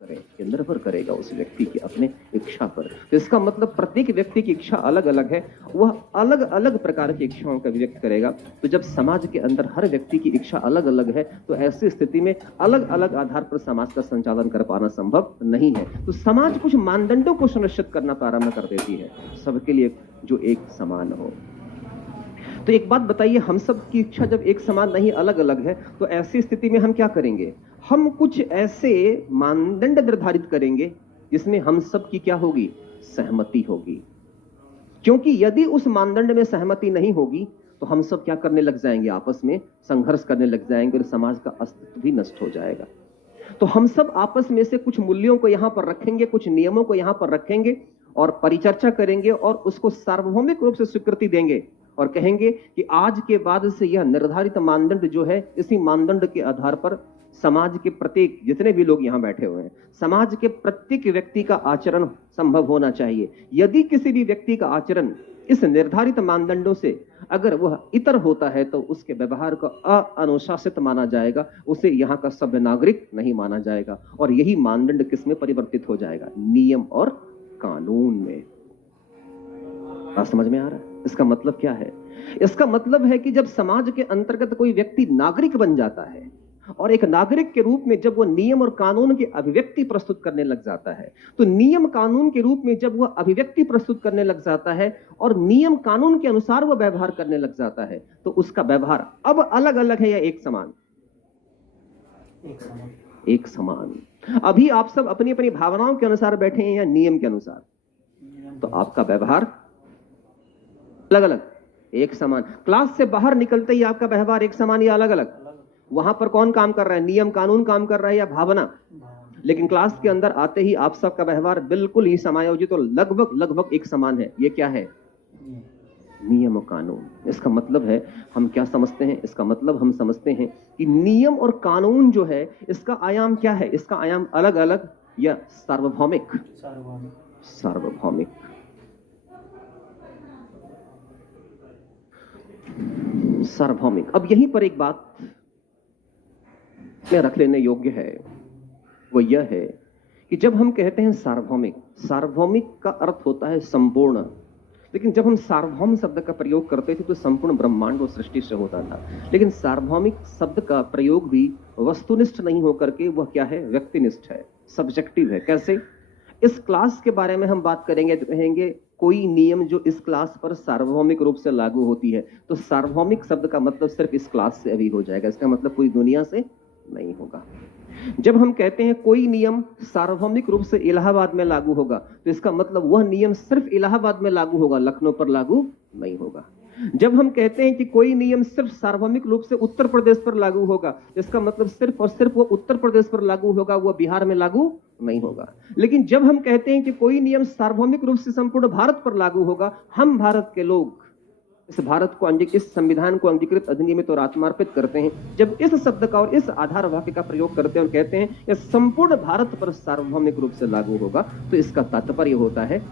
करे ये निर्भर करेगा उस व्यक्ति की अपने इच्छा पर। तो इसका मतलब प्रत्येक व्यक्ति की इच्छा अलग अलग है, वह अलग अलग प्रकार की इच्छाओं का व्यक्त करेगा। तो जब समाज के अंदर हर व्यक्ति की इच्छा अलग अलग है तो ऐसी स्थिति में अलग अलग आधार पर समाज का संचालन कर पाना संभव नहीं है। तो समाज कुछ मानदंडों को सुनिश्चित करना प्रारंभ कर देती है सबके लिए जो एक समान हो। तो एक बात बताइए, हम सब की इच्छा जब एक समान नहीं अलग अलग है तो ऐसी स्थिति में हम क्या करेंगे? हम कुछ ऐसे मानदंड निर्धारित करेंगे जिसमें हम सब की क्या होगी? सहमति होगी। क्योंकि यदि उस मानदंड में सहमति नहीं होगी तो हम सब क्या करने लग जाएंगे? आपस में संघर्ष करने लग जाएंगे और समाज का अस्तित्व भी नष्ट हो जाएगा। तो हम सब आपस में से कुछ मूल्यों को यहां पर रखेंगे, कुछ नियमों को यहां पर रखेंगे और परिचर्चा करेंगे और उसको सार्वभौमिक रूप से स्वीकृति देंगे और कहेंगे कि आज के बाद से यह निर्धारित मानदंड जो है, इसी मानदंड के आधार पर समाज के प्रत्येक, जितने भी लोग यहां बैठे हुए हैं, समाज के प्रत्येक व्यक्ति का आचरण संभव होना चाहिए। यदि किसी भी व्यक्ति का आचरण इस निर्धारित मानदंडों से अगर वह इतर होता है तो उसके व्यवहार को अनुशासित माना जाएगा, उसे यहाँ का सभ्य नागरिक नहीं माना जाएगा। और यही मानदंड किसमें परिवर्तित हो जाएगा? नियम और कानून में। बात समझ में आ रहा है? इसका मतलब क्या है? इसका मतलब है कि जब समाज के अंतर्गत कोई व्यक्ति नागरिक बन जाता है और एक नागरिक के रूप में जब वो नियम और कानून की अभिव्यक्ति प्रस्तुत करने लग जाता है, तो नियम कानून के रूप में जब वह अभिव्यक्ति प्रस्तुत करने लग जाता है और नियम कानून के अनुसार वह व्यवहार करने लग जाता है, तो उसका व्यवहार अब अलग अलग है या एक समान? एक समान। अभी आप सब अपनी अपनी भावनाओं के अनुसार बैठे हैं या नियम के अनुसार? तो आपका व्यवहार अलग अलग, एक समान। क्लास से बाहर निकलते ही आपका व्यवहार एक समान या अलग अलग? वहां पर कौन काम कर रहा है? नियम कानून काम कर रहा है या भावना? लेकिन क्लास के अंदर आते ही आप सबका व्यवहार बिल्कुल ही समायोजित और लगभग एक समान है। ये क्या है? नियम और कानून। इसका मतलब है, हम क्या समझते हैं? इसका मतलब हम समझते हैं कि नियम और कानून जो है, इसका आयाम क्या है? इसका आयाम अलग अलग या सार्वभौमिक? सार्वभौमिक। सार्वभौमिक। अब यहीं पर एक बात में रख लेने योग्य है, वो यह है कि जब हम कहते हैं सार्वभौमिक, सार्वभौमिक का अर्थ होता है संपूर्ण। लेकिन जब हम सार्वभौम शब्द का प्रयोग करते थे तो संपूर्ण ब्रह्मांड और सृष्टि से होता था। लेकिन सार्वभौमिक शब्द का प्रयोग भी वस्तुनिष्ठ नहीं होकर के वह क्या है? व्यक्तिनिष्ठ है, सब्जेक्टिव है। कैसे? इस क्लास के बारे में हम बात करेंगे तो कहेंगे कोई नियम जो इस क्लास पर सार्वभौमिक रूप से लागू होती है, तो सार्वभौमिक शब्द का मतलब सिर्फ इस क्लास से अभी हो जाएगा, इसका मतलब पूरी दुनिया से नहीं होगा। जब हम कहते हैं कोई नियम सार्वभौमिक रूप से इलाहाबाद में लागू होगा, तो इसका मतलब वह नियम सिर्फ इलाहाबाद में लागू होगा, लखनऊ पर लागू नहीं होगा। जब हम कहते हैं कि कोई नियम सिर्फ सार्वभौमिक रूप से उत्तर प्रदेश पर लागू होगा, इसका मतलब सिर्फ और सिर्फ वो उत्तर प्रदेश पर लागू होगा, वह बिहार में लागू नहीं होगा। लेकिन जब हम कहते हैं कि कोई नियम सार्वभौमिक रूप से संपूर्ण भारत पर लागू होगा, हम भारत के लोग इस भारत को इस संविधान को अंगीकृत अधिनियमित और आत्मार्पित करते हैं। जब इस शब्द का और इस आधार वाक्य का प्रयोग करते हैं और कहते हैं यह संपूर्ण भारत पर सार्वभौमिक रूप से लागू होगा, तो इसका तात्पर्य होता है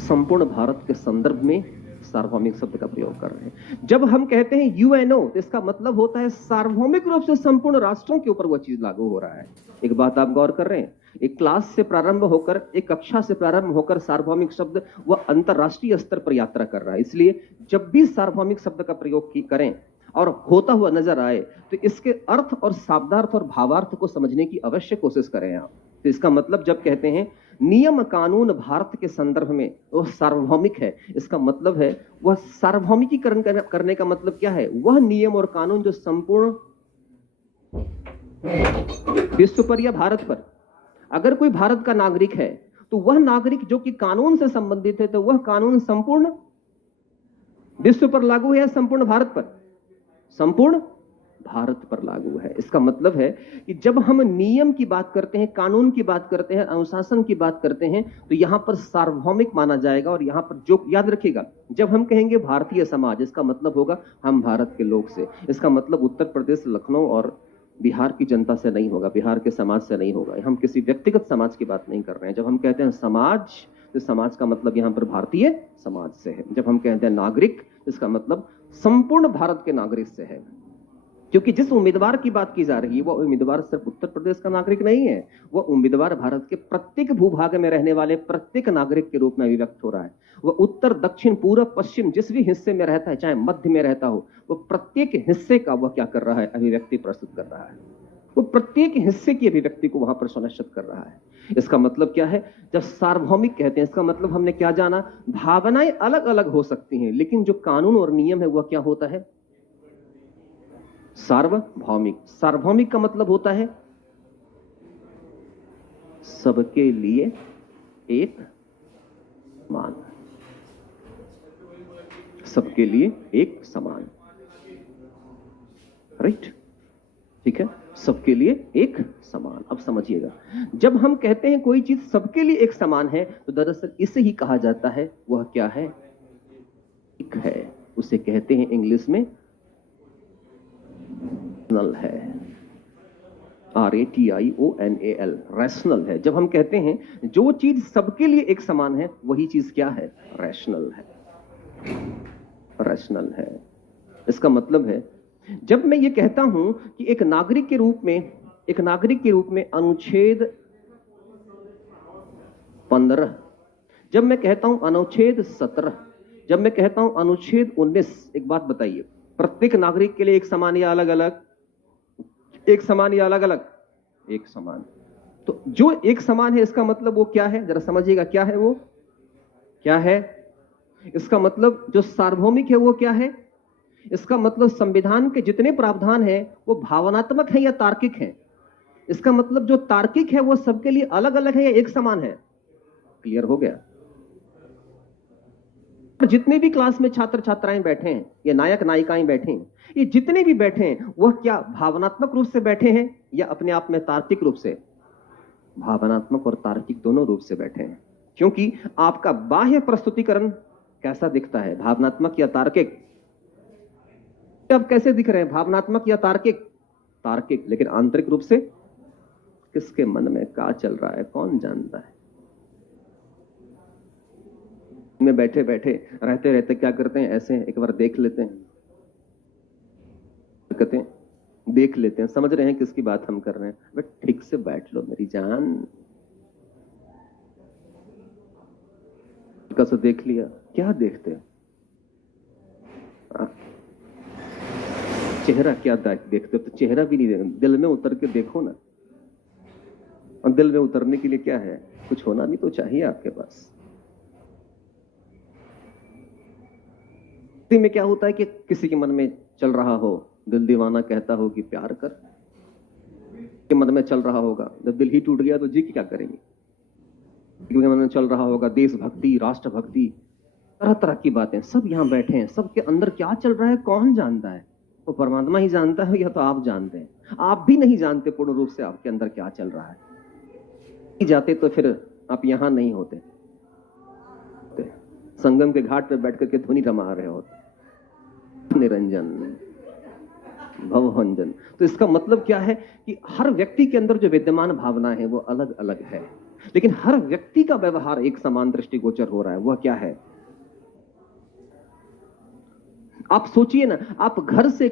संपूर्ण भारत के संदर्भ में सार्वभौमिक शब्द का प्रयोग कर रहे हैं। जब हम कहते हैं यूएनओ, तो इसका मतलब होता है सार्वभौमिक रूप से संपूर्ण राष्ट्रों के ऊपर वह चीज लागू हो रहा है। एक बात आप गौर कर रहे हैं, एक क्लास से प्रारंभ होकर, एक कक्षा से प्रारंभ होकर सार्वभौमिक शब्द वह अंतरराष्ट्रीय स्तर पर यात्रा कर रहा है। इसलिए जब भी सार्वभौमिक शब्द का प्रयोग करें और होता हुआ नजर आए तो इसके अर्थ और शाब्दार्थ और भावार्थ को समझने की अवश्य कोशिश करें आप। तो इसका मतलब जब कहते हैं नियम कानून भारत के संदर्भ में वह सार्वभौमिक है, इसका मतलब है वह सार्वभौमिकीकरण करने का मतलब क्या है? वह नियम और कानून जो संपूर्ण विश्व पर या भारत पर, अगर कोई भारत का नागरिक है तो वह नागरिक जो कि कानून से संबंधित है, तो वह कानून संपूर्ण विश्व पर लागू है या संपूर्ण भारत पर? संपूर्ण भारत पर लागू है। इसका मतलब है कि जब हम नियम की बात करते हैं, कानून की बात करते हैं, अनुशासन की बात करते हैं, तो यहां पर सार्वभौमिक माना जाएगा। और यहां पर जो याद रखिएगा, जब हम कहेंगे भारतीय समाज, इसका मतलब होगा हम भारत के लोग से। इसका मतलब उत्तर प्रदेश, लखनऊ और बिहार की जनता से नहीं होगा, बिहार के समाज से नहीं होगा। हम किसी व्यक्तिगत समाज की बात नहीं कर रहे हैं। जब हम कहते हैं समाज, तो समाज का मतलब यहां पर भारतीय समाज से है। जब हम कहते हैं नागरिक, इसका मतलब संपूर्ण भारत के नागरिक से है। क्योंकि जिस उम्मीदवार की बात की जा रही है वो उम्मीदवार सिर्फ उत्तर प्रदेश का नागरिक नहीं है, वो उम्मीदवार भारत के प्रत्येक भूभाग में रहने वाले प्रत्येक नागरिक के रूप में अभिव्यक्त हो रहा है। वह उत्तर, दक्षिण, पूर्व, पश्चिम जिस भी हिस्से में रहता है, चाहे मध्य में रहता हो, वो प्रत्येक हिस्से का वह क्या कर रहा है, अभिव्यक्ति प्रस्तुत कर रहा है। वो प्रत्येक हिस्से की अभिव्यक्ति को वहां पर सुनिश्चित कर रहा है। इसका मतलब क्या है? जब सार्वभौमिक कहते हैं, इसका मतलब हमने क्या जाना? भावनाएं अलग अलग हो सकती हैं, लेकिन जो कानून और नियम है वह क्या होता है? सार्वभौमिक। सार्वभौमिक का मतलब होता है सबके लिए एक समान, सबके लिए एक समान, राइट? ठीक है, सबके लिए एक समान। अब समझिएगा, जब हम कहते हैं कोई चीज सबके लिए एक समान है, तो दरअसल इसे ही कहा जाता है, वह क्या है? एक है। उसे कहते हैं इंग्लिश में रैशनल है, RATIONAL, रैशनल है। जब हम कहते हैं जो चीज सबके लिए एक समान है, वही चीज क्या है? रैशनल है, रैशनल है। इसका मतलब है, जब मैं ये कहता हूं कि एक नागरिक के रूप में अनुच्छेद 15, जब मैं कहता हूं अनुच्छेद 17, जब मैं कहता हूं अनुच्छेद 19, एक बात बताइए, प्रत्येक नागरिक के लिए एक समान या अलग अलग? एक समान या अलग अलग? एक समान। तो जो एक समान है, इसका मतलब वो क्या है? जरा समझिएगा, क्या है वो? क्या है इसका मतलब? जो सार्वभौमिक है वो क्या है? इसका मतलब संविधान के जितने प्रावधान हैं वो भावनात्मक है या तार्किक है? इसका मतलब जो तार्किक है वो सबके लिए अलग अलग है या एक समान है? क्लियर हो गया? जितने भी क्लास में छात्र छात्राएं बैठे हैं, ये नायक नायिकाएं बैठे हैं, ये जितने भी बैठे हैं, वह क्या भावनात्मक रूप से बैठे हैं या अपने आप में तार्किक रूप से? भावनात्मक और तार्किक दोनों रूप से बैठे हैं। क्योंकि आपका बाह्य प्रस्तुतिकरण कैसा दिखता है, भावनात्मक या तार्किक? अब कैसे दिख रहे हैं, भावनात्मक या तार्किक? तार्किक। लेकिन आंतरिक रूप से किसके मन में क्या चल रहा है, कौन जानता है? में बैठे बैठे रहते रहते क्या करते हैं, ऐसे एक बार देख लेते हैं, कहते हैं देख लेते हैं, समझ रहे हैं किसकी बात हम कर रहे हैं? बट ठीक से बैठ लो मेरी जान। कैसे देख लिया? क्या देखते हैं? चेहरा क्या देखते हो? तो चेहरा भी नहीं देखते, दिल में उतर के देखो ना। और दिल में उतरने के लिए क्या है? कुछ होना भी तो चाहिए आपके पास। में क्या होता है कि किसी के मन में चल रहा हो, दिल दीवाना कहता हो कि प्यार कर, के मन में चल रहा होगा, जब दिल ही टूट गया तो जी क्या करेंगे? क्योंकि मन में चल रहा होगा देशभक्ति, राष्ट्रभक्ति, तरह तरह की बातें। सब यहां बैठे हैं, सबके अंदर क्या चल रहा है कौन जानता है? वो परमात्मा ही जानता है या तो आप जानते हैं? आप भी नहीं जानते पूर्ण रूप से आपके अंदर क्या चल रहा है। नहीं जाते तो फिर आप यहां नहीं होते, संगम के घाट पर बैठ करके ध्वनि रमा रहे होते, निरंजन भवभंजन। तो इसका मतलब क्या है कि हर व्यक्ति के अंदर जो विद्यमान भावना है वो अलग अलग है, लेकिन हर व्यक्ति का व्यवहार एक समान दृष्टिगोचर हो रहा है। वह क्या है? आप सोचिए ना, आप घर से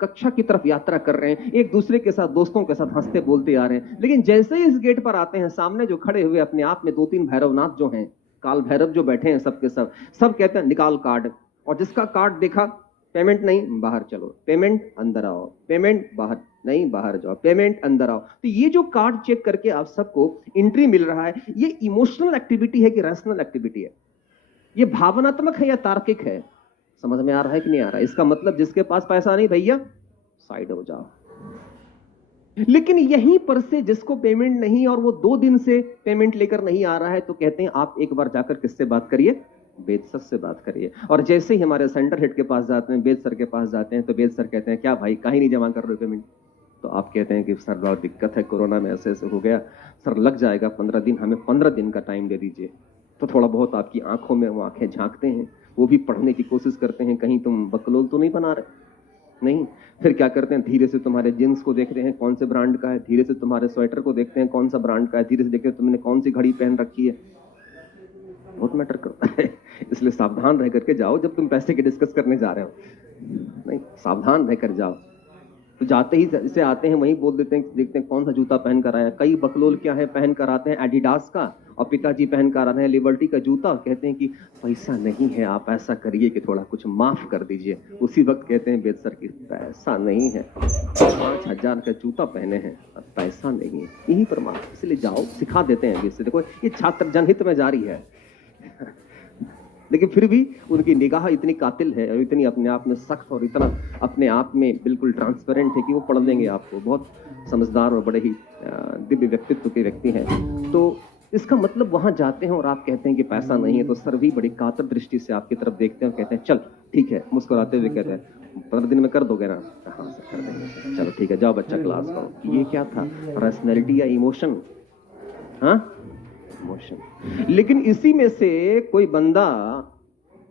कक्षा की तरफ यात्रा कर रहे हैं, एक दूसरे के साथ, दोस्तों के साथ हंसते बोलते आ रहे हैं, लेकिन जैसे ही इस गेट पर आते हैं, सामने जो खड़े हुए अपने आप में 2-3 भैरवनाथ जो हैं, काल भैरव जो बैठे हैं, सबके सब कहते हैं निकाल कार्ड। और जिसका कार्ड देखा, पेमेंट नहीं, बाहर चलो, पेमेंट अंदर आओ, पेमेंट बाहर नहीं, बाहर जाओ, पेमेंट अंदर आओ। तो ये जो कार्ड चेक करके आप सबको एंट्री मिल रहा है, ये इमोशनल एक्टिविटी है कि रैशनल एक्टिविटी है? ये भावनात्मक है या तार्किक है? समझ में आ रहा है कि नहीं आ रहा है? इसका मतलब जिसके पास पैसा नहीं, भैया साइड हो जाओ। लेकिन यहीं पर से जिसको पेमेंट नहीं और वो 2 दिन से पेमेंट लेकर नहीं आ रहा है, तो कहते हैं आप एक बार जाकर किससे बात करिए? वेद सर से बात करिए। और जैसे ही हमारे सेंटर हेड के पास जाते हैं, वेद सर के पास जाते हैं, तो वेद सर कहते हैं क्या भाई कहीं नहीं जमा कर रहे पेमेंट? तो आप कहते हैं कि सर बहुत दिक्कत है, कोरोना में ऐसे ऐसे हो गया, सर लग जाएगा 15 दिन, हमें 15 दिन का टाइम दे दीजिए। तो थोड़ा बहुत आपकी आंखों में वो आंखें झांकते हैं, वो भी पढ़ने की कोशिश करते हैं, कहीं तुम बकलोल तो नहीं बना रहे? नहीं। फिर क्या करते हैं, धीरे से तुम्हारे जींस को देखते हैं कौन से ब्रांड का है, धीरे से तुम्हारे स्वेटर को देखते हैं कौन सा ब्रांड का है, धीरे से देखते हैं तुमने कौन सी घड़ी पहन रखी है। बहुत मैटर करता है, इसलिए सावधान रह करके जाओ जब तुम पैसे के डिस्कस करने जा रहे हो। नहीं, सावधान रहकर जाओ। तो जाते ही से आते हैं वहीं बोल देते हैं, देखते हैं कौन सा जूता पहन कर आया। कई बकलोल क्या है पहन कर आते हैं एडिडास का, और पिताजी पहन कर आते हैं लिबर्टी का जूता। कहते हैं कि पैसा नहीं है, आप ऐसा करिए कि थोड़ा कुछ माफ कर दीजिए। उसी वक्त कहते हैं बेद सर की पैसा नहीं है, 5,000 का जूता पहने हैं, पैसा नहीं है, यही परमात्मा। इसलिए जाओ, सिखा देते हैं। देखो ये छात्र जनहित में जारी है लेकिन फिर भी उनकी निगाह इतनी कातिल है और इतनी अपने आप में सख्त और इतना अपने आप में बिल्कुल ट्रांसपेरेंट है कि वो पढ़ लेंगे आपको। बहुत समझदार और बड़े ही दिव्य व्यक्तित्व के व्यक्ति हैं। तो इसका मतलब वहां जाते हैं और आप कहते हैं कि पैसा नहीं है, तो सर भी बड़ी कातर दृष्टि से आपकी तरफ देखते हैं और कहते हैं चल ठीक है, मुस्कुराते हुए कहते हैं 15 दिन में कर दोगे ना? हाँ सर कर देंगे। चलो ठीक है, जाओ बच्चा क्लास करो। ये क्या था, पर्सनैलिटी या इमोशन? हाँ, इमोशन। लेकिन इसी में से कोई बंदा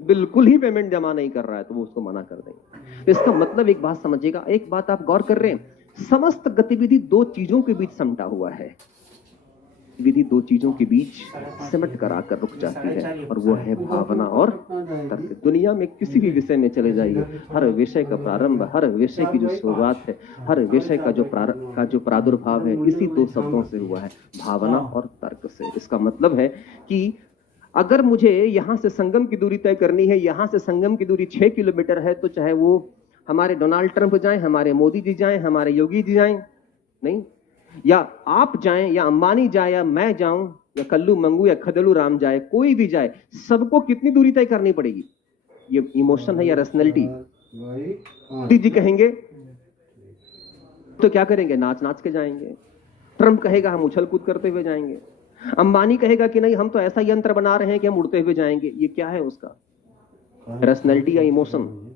बिल्कुल ही पेमेंट जमा नहीं कर रहा है तो वो उसको मना कर देंगे। तो इसका मतलब एक बात समझिएगा, एक बात आप गौर कर रहे हैं, समस्त गतिविधि दो चीजों के बीच समटा हुआ है। विधि दो चीजों के बीच सिमट कर आकर रुक जाती है, और वो है भावना और तर्क। दुनिया में किसी भी विषय में चले जाइए, हर विषय का प्रारंभ, हर विषय की जो शुरुआत है, हर विषय का जो प्रादुर्भाव है, इसी दो शब्दों से हुआ है, भावना और तर्क से। इसका मतलब है कि अगर मुझे यहां से संगम की दूरी तय करनी है, यहां से संगम की दूरी 6 किलोमीटर है, तो चाहे वो हमारे डोनाल्ड ट्रंप जाएं, हमारे मोदी जी जाएं, हमारे योगी जी जाएं, नहीं, या आप जाएं, या अंबानी जाए, या मैं जाऊं, या कल्लू मंगू या खदड़ू राम जाए, कोई भी जाए, सबको कितनी दूरी तय करनी पड़ेगी? ये इमोशन है या रैशनैलिटी? मोदी जी कहेंगे तो क्या करेंगे? नाच नाच के जाएंगे। ट्रंप कहेगा हम उछल कूद करते हुए जाएंगे। अंबानी कहेगा कि नहीं, हम तो ऐसा यंत्र बना रहे हैं कि हम उड़ते हुए जाएंगे। ये क्या है उसका, रैशनैलिटी या इमोशन?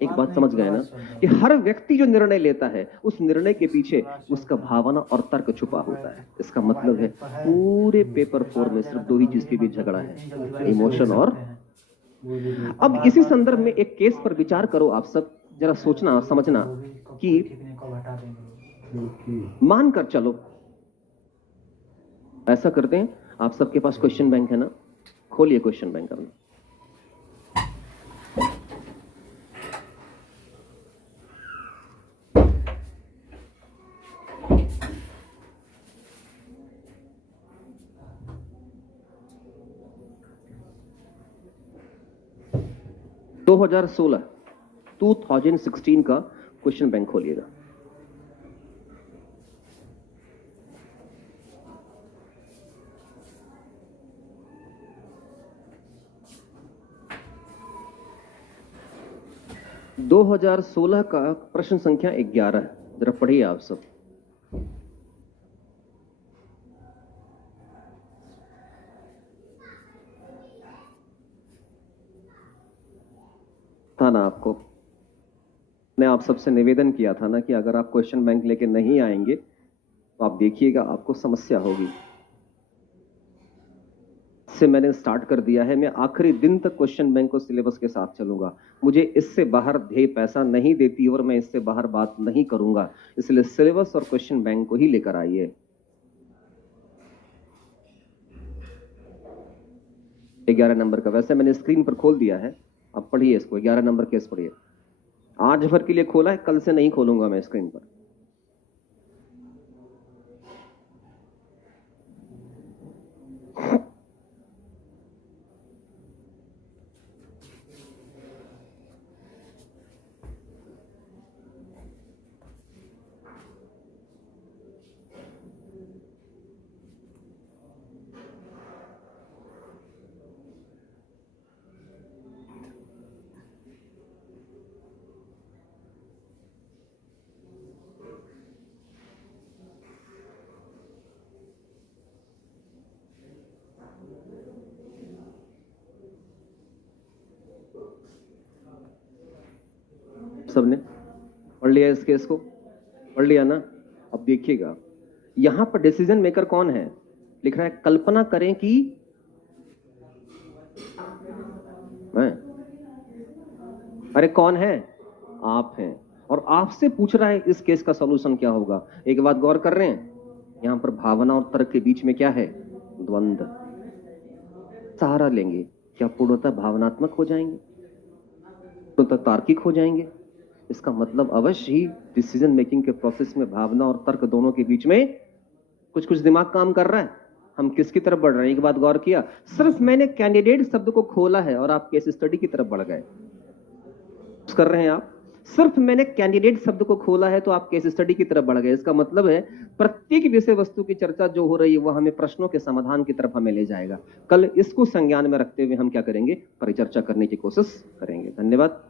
एक बात समझ गए ना कि हर व्यक्ति जो निर्णय लेता है, उस निर्णय के पीछे उसका भावना और तर्क छुपा होता है। इसका मतलब है पूरे पेपर 4 में सिर्फ दो ही चीज के बीच झगड़ा है, इमोशन और। अब इसी संदर्भ में एक केस पर विचार करो आप सब, जरा सोचना समझना कि मानकर चलो, ऐसा करते हैं, आप सबके पास क्वेश्चन बैंक है ना, खोलिए क्वेश्चन बैंक अपना। दो 2016 का क्वेश्चन बैंक खोलिएगा। दो 2016 का प्रश्न संख्या 11, जरा पढ़िए आप सब। था ना, आपको मैं आप सबसे निवेदन किया था ना कि अगर आप क्वेश्चन बैंक लेके नहीं आएंगे तो आप देखिएगा आपको समस्या होगी। से मैंने स्टार्ट कर दिया है, मैं आखिरी दिन तक क्वेश्चन बैंक को सिलेबस के साथ चलूंगा। मुझे इससे बाहर ध्येय पैसा नहीं देती और मैं इससे बाहर बात नहीं करूंगा, इसलिए सिलेबस और क्वेश्चन बैंक को ही लेकर आइए। 11 नंबर का वैसे मैंने स्क्रीन पर खोल दिया है, अब पढ़िए इसको। 11 नंबर केस पढ़िए। आज भर के लिए खोला है, कल से नहीं खोलूंगा मैं स्क्रीन पर। सबने पढ़ लिया इस केस को? पढ़ लिया ना? अब देखिएगा, यहां पर डिसीजन मेकर कौन है? लिख रहा है कल्पना करें कि अरे कौन है? आप हैं। और आपसे पूछ रहा है इस केस का सॉल्यूशन क्या होगा। एक बात गौर कर रहे हैं, यहां पर भावना और तर्क के बीच में क्या है? द्वंद्व। सहारा लेंगे, क्या पूर्णतः भावनात्मक हो जाएंगे, पूर्णतः तार्किक हो जाएंगे, इसका मतलब अवश्य ही डिसीजन मेकिंग के प्रोसेस में भावना और तर्क दोनों के बीच में कुछ कुछ दिमाग काम कर रहा है। हम किसकी तरफ बढ़ रहे हैं, एक बात गौर किया, सिर्फ मैंने कैंडिडेट शब्द को खोला है और आप केस स्टडी की तरफ बढ़ गए। कर रहे हैं आप, सिर्फ मैंने कैंडिडेट शब्द को खोला है तो आप केस स्टडी की तरफ बढ़ गए। इसका मतलब है प्रत्येक विषय वस्तु की चर्चा जो हो रही है वह हमें प्रश्नों के समाधान की तरफ हमें ले जाएगा। कल इसको संज्ञान में रखते हुए हम क्या करेंगे, परिचर्चा करने की कोशिश करेंगे। धन्यवाद।